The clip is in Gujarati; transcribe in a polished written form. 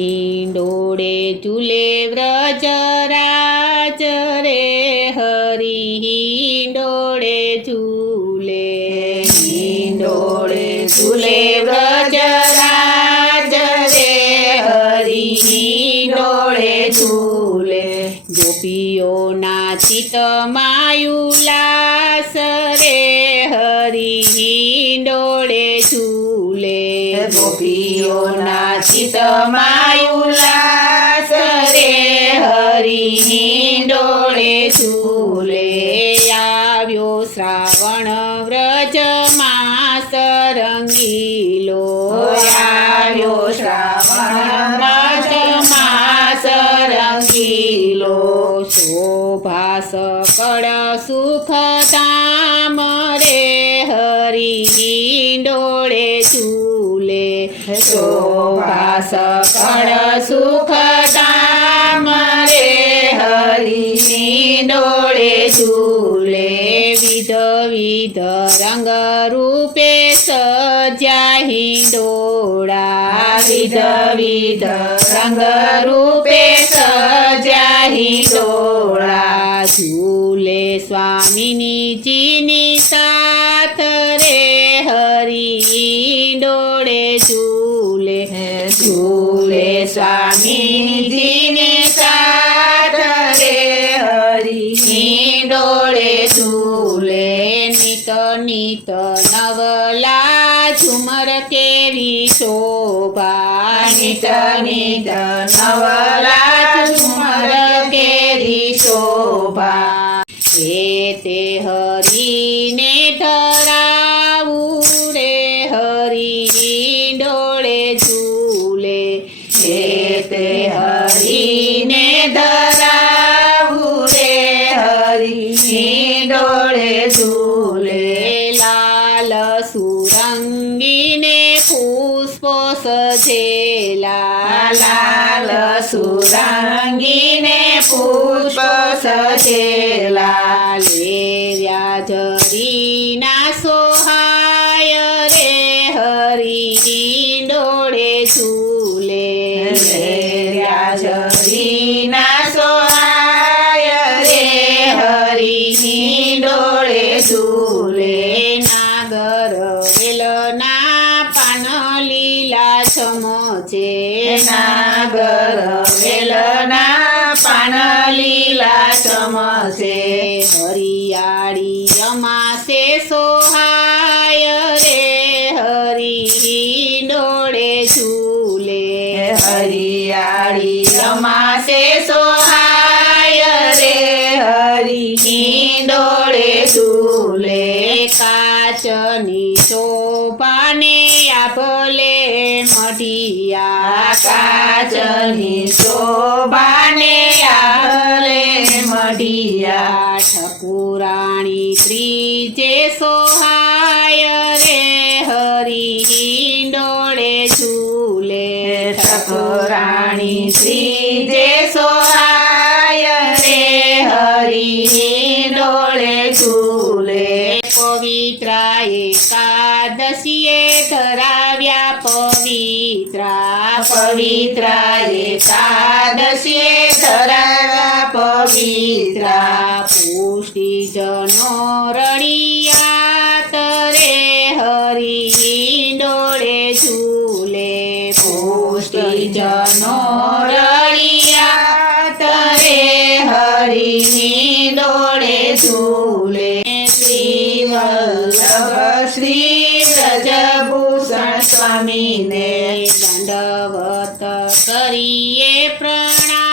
हिंडोळे झूले व्रजराज रे हरि हिंडोळे झूले हिंडोळे झूले व्रजराज रे हरि हिंडोळे झूले गोपीओना चित्तમાં ઉલ્લાસ રે હરિ હિંડોળે ઝૂલે ગોપીઓના ચિત્તમાં ઉલ્લાસ રે હરિ હિંડોળે ઝૂલે આવ્યો શ્રાવણ વ્રજમાં રંગીલો આવ્યો શ્રાવણ વ્રજમાં રંગીલો શોભા સકળ સુખધામ રે હરિ હિંડોળે ઝૂલે શોભા સકળ સુખધામ રે હરિ હિંડોળે ઝૂલે વિધ વિધ રંગ રૂપે સજ્યા હિંડોળા વિધ વિધ રંગ રૂપે સજ્યા હિંડોળા ઝૂલે સ્વામિનીજીની સાથ રે હરિ હિંડોળે ઝૂલે ઝૂલે સ્વામીજીની સાથ રે હરિ હિંડોળે ઝૂલે નિત નિત નવલા ઝુમર કેવી શોભા નિત નિત નવલા ઝુમર કેરી શોભા હે તે હરિને ધરાવું રે હરિ હિંડોળે ઝૂલે હે તે હરિને ધરાવું રે હરિ હિંડોળે ઝૂલે લાલ સુરંગીને પુષ્પો સજેલા લાલ સુરંગીને પુષ્પ સજેલા લેર્યા જરીના સોહાય રે હરિ હિંડોળે ઝૂલે રાજરીના સોહાય રે હરિ હિંડોળે ઝૂલે નાગર વેલના પાન લીલા ચમચે નાગર વેલના પાન લીલા ચમચે હરિયાળી અમાસે સોહાય રે હરિ હિંડોળે ઝૂલે હરિયાળી અમાસે સોહાય રે હરિ હિંડોળે ઝૂલે કાચની શોભાને આભલે મઢિયા કાચની શોભાને આભલે મઢિયા ઠકુરાણી ત્રીજે સોહાય રે હરિ હિંડોળે ઝૂલે ઠકુરાણી શ્રીજે સોહાય રે હરિ હિંડોળે ઝૂલે પવિત્ર એકાદશીએ ધરાવ્યા પવિત્ર એકાદશીએ ધરાવ્યા પવિત્ર પુષ્ટિજનો રળિયાત રે હરિ હિંડોળે ઝૂલે પુષ્ટિજનો રળિયાત રે હરિ હિંડોળે ઝૂલે શ્રી વલ્લભ શ્રી બ્રજભૂષણ સ્વામીને દંડવત કરીએ પ્રણામ